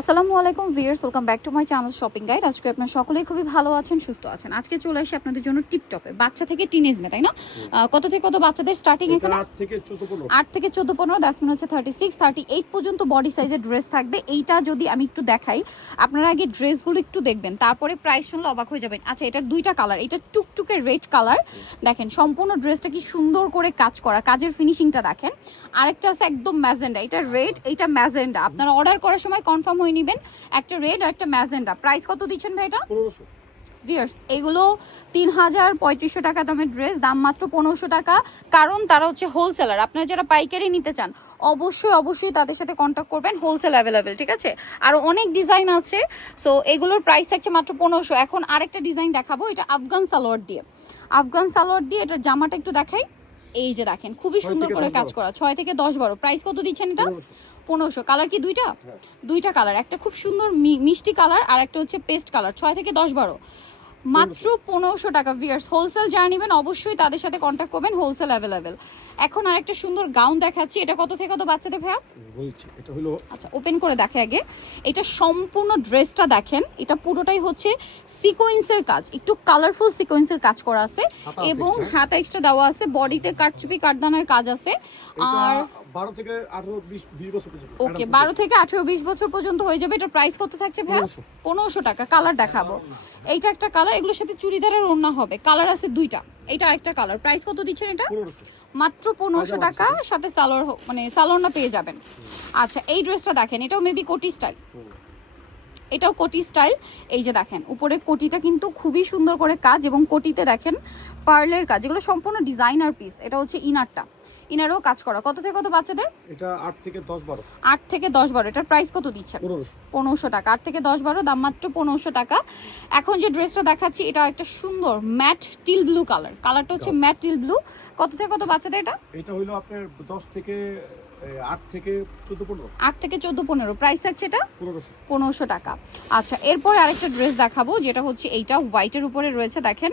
আসসালামু আলাইকুম viewers, welcome back to my channel shopping guide. আজকে আপনারা সকলেই খুবই ভালো আছেন, সুস্থ আছেন। আজকে চলে আসি আপনাদের জন্য টিপটপে বাচ্চা থেকে টিনেজ মে, তাই না? কত থেকে কত বাচ্চাদের স্টার্টিং এখানে? 8 থেকে 14 15। 8 থেকে 14 15, দ্যাটস মিন হচ্ছে 36 38 পর্যন্ত বডি সাইজের ড্রেস থাকবে। এইটা যদি আমি একটু দেখাই, আপনারা আগে ড্রেসগুলো একটু দেখবেন, তারপরে প্রাইস শুনলে অবাক হয়ে যাবেন। আচ্ছা, এটার দুইটা কালার, এটা টুকটুকে রেড কালার। দেখেন সম্পূর্ণ ড্রেসটা কি সুন্দর করে কাজ করা, কাজের ফিনিশিংটা দেখেন। আরেকটা আছে একদম ম্যাজেন্ডা, এটা রেড, এটা ম্যাজেন্ডা। আপনারা অর্ডার করার সময় কনফার্ম হয়ে নেবেন, একটা রেড আর একটা ম্যাজেন্ডা। প্রাইস কত দিচ্ছেন ভাই এটা? 1500। ভিউয়ার্স, এগুলো 3000-3500 টাকা দামের ড্রেস, দাম মাত্র 1500 টাকা। কারণ তারা হচ্ছে হোলসেলার। আপনারা যারা পাইকারি নিতে চান অবশ্যই তাদের সাথে কন্ট্যাক্ট করবেন, হোলসেল অ্যাভেলেবেল, ঠিক আছে? আর অনেক ডিজাইন আছে, সো এগুলোর প্রাইস থাকছে মাত্র 1500। এখন আরেকটা ডিজাইন দেখাবো, এটা আফগান সালোয়ার দিয়ে। এটার জামাটা একটু দেখাই। এই যে দেখেন, খুবই সুন্দর করে কাজ করা, 6 থেকে 10 12। প্রাইস কত দিচ্ছেন এটা? 1500। কালার কি দুইটা? দুইটা কালার, একটা খুব সুন্দর মিষ্টি কালার আর একটা হচ্ছে পেস্ট কালার। 6 থেকে 10 12, মাত্র 1500 টাকা। ভিউয়ার্স, হোলসেল যারা নেবেন অবশ্যই তাদের সাথে কন্ট্যাক্ট করবেন, হোলসেল অ্যাভেলেবেল। এখন আরেকটা সুন্দর গাউন দেখাচ্ছি, এটা কত থেকে কত বাচ্চাদের ভাইয়া? বলছি এটা হলো, আচ্ছা ওপেন করে দেখে আগে। এটা সম্পূর্ণ ড্রেসটা দেখেন, এটা পুরোটাই হচ্ছে সিকোয়েন্সের কাজ, একটু কালারফুল সিকোয়েন্সের কাজ করা আছে এবং হাতা এক্সট্রা দেওয়া আছে, বডিতে কাটচুপি কাটদানার কাজ আছে। আর 12 থেকে 18 20 বছর পর্যন্ত। ওকে, 12 থেকে 18 20 বছর পর্যন্ত হয়ে যাবে। এটা প্রাইস কত থাকছে ভাইয়া? 1500 টাকা। কালার দেখাবো, এইটা একটা কালার, এগুলোর সাথে চুড়িদারের ওড়না হবে। কালার আছে দুইটা, এটা একটা কালার। প্রাইস কত দিচ্ছেন এটা? 1500। মাত্র 1500 টাকা, সাথে সালোয়ার, মানে সালোয়ারটা পেয়ে যাবেন। আচ্ছা, এই ড্রেসটা দেখেন, এটাও মেবি কোটি স্টাইল, এটাও কোটি স্টাইল। এই যে দেখেন উপরে কোটিটা কিন্তু খুবই সুন্দর করে কাজ, এবং কোটিতে দেখেন পার্লের কাজ, এগুলো সম্পূর্ণ ডিজাইনার পিস। এটা হচ্ছে ইনারও কাজ করা। কত থেকে কত বাচ্চাদের? এটা 8 থেকে 10 12। 8 থেকে 10 12। এটার প্রাইস কত দিচ্ছেন? 1500 টাকা। 8 থেকে 10 12, দাম মাত্র 1500 টাকা। এখন যে ড্রেসটা দেখাচ্ছি, এটা একটা সুন্দর ম্যাট টিল ব্লু কালার। কালারটা হচ্ছে ম্যাট টিল ব্লু। কত থেকে কত বাচ্চাদের এটা? এটা হলো আপনার 10 থেকে 8 থেকে 14 15। 8 থেকে 14 15। প্রাইস থাকছে এটা 1500 টাকা। আচ্ছা, এরপরে আরেকটা ড্রেস দেখাবো, যেটা হচ্ছে এইটা হোয়াইটের উপরে রয়েছে। দেখেন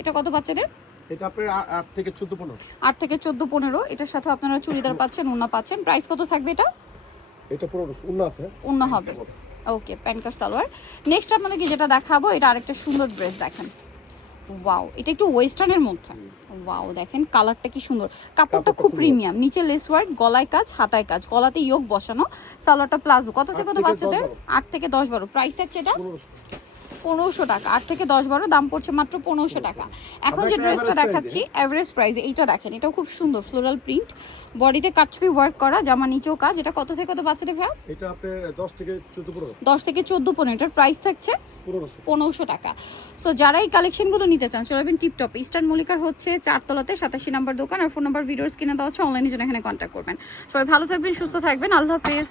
এটা কত বাচ্চাদের? এটা আপনার 8 থেকে 14 15। 8 থেকে 14 15। এটার সাথে আপনারা চুড়িদার পাচ্ছেন, ওড়না পাচ্ছেন। প্রাইস কত থাকবে এটা? এটা 1500 ওন্না আছে, ওড়না হবে। ওকে, প্যান্ট কাট সালোয়ার। নেক্সট আপনাদেরকে যেটা দেখাবো, এটা আরেকটা সুন্দর ড্রেস দেখেন। ওয়াও, এটা একটু ওয়েস্টার্নের মধ্যে। ওয়াও, দেখেন কালারটা কি সুন্দর, কাপড়টা খুব প্রিমিয়াম। নিচে লেস ওয়ার্ক, গলায় কাজ, হাতায় কাজ, গলাতে ইয়োগ বসানো, সালোয়ারটা প্লাজো। কত থেকে কত বাচ্চাদের? 8 থেকে 10 12। প্রাইস থাকছে এটা 1500 টাকা। 8 থেকে 10 12, দাম পড়ছে মাত্র 1500 টাকা। এখন যে ড্রেসটা দেখাচ্ছি এভারেজ প্রাইসে, এইটা দেখেন, এটাও খুব সুন্দর ফ্লোরাল প্রিন্ট, বডিতে কাটছবি ওয়ার্ক করা, জামা নিচেও কাজ। এটা কত থেকে কত বাচ্চাদের ভাই? এটা আপনার 10 থেকে 14 15। 10 থেকে 14 15। এটার প্রাইস থাকছে 1500 টাকা। সো যারা এই কালেকশনগুলো নিতে চান চলে যাবেন টিপটপ, ইস্টার্ন মল্লিকার হচ্ছে 4 তলাতে 87 নাম্বার দোকান। আর ফোন নাম্বার ভিডিওর স্ক্রিনে দেওয়া আছে, অনলাইনে জন্য এখানে কন্ট্যাক্ট করবেন। সবাই ভালো থাকবেন, সুস্থ থাকবেন, আল্লাহ হাফেজ।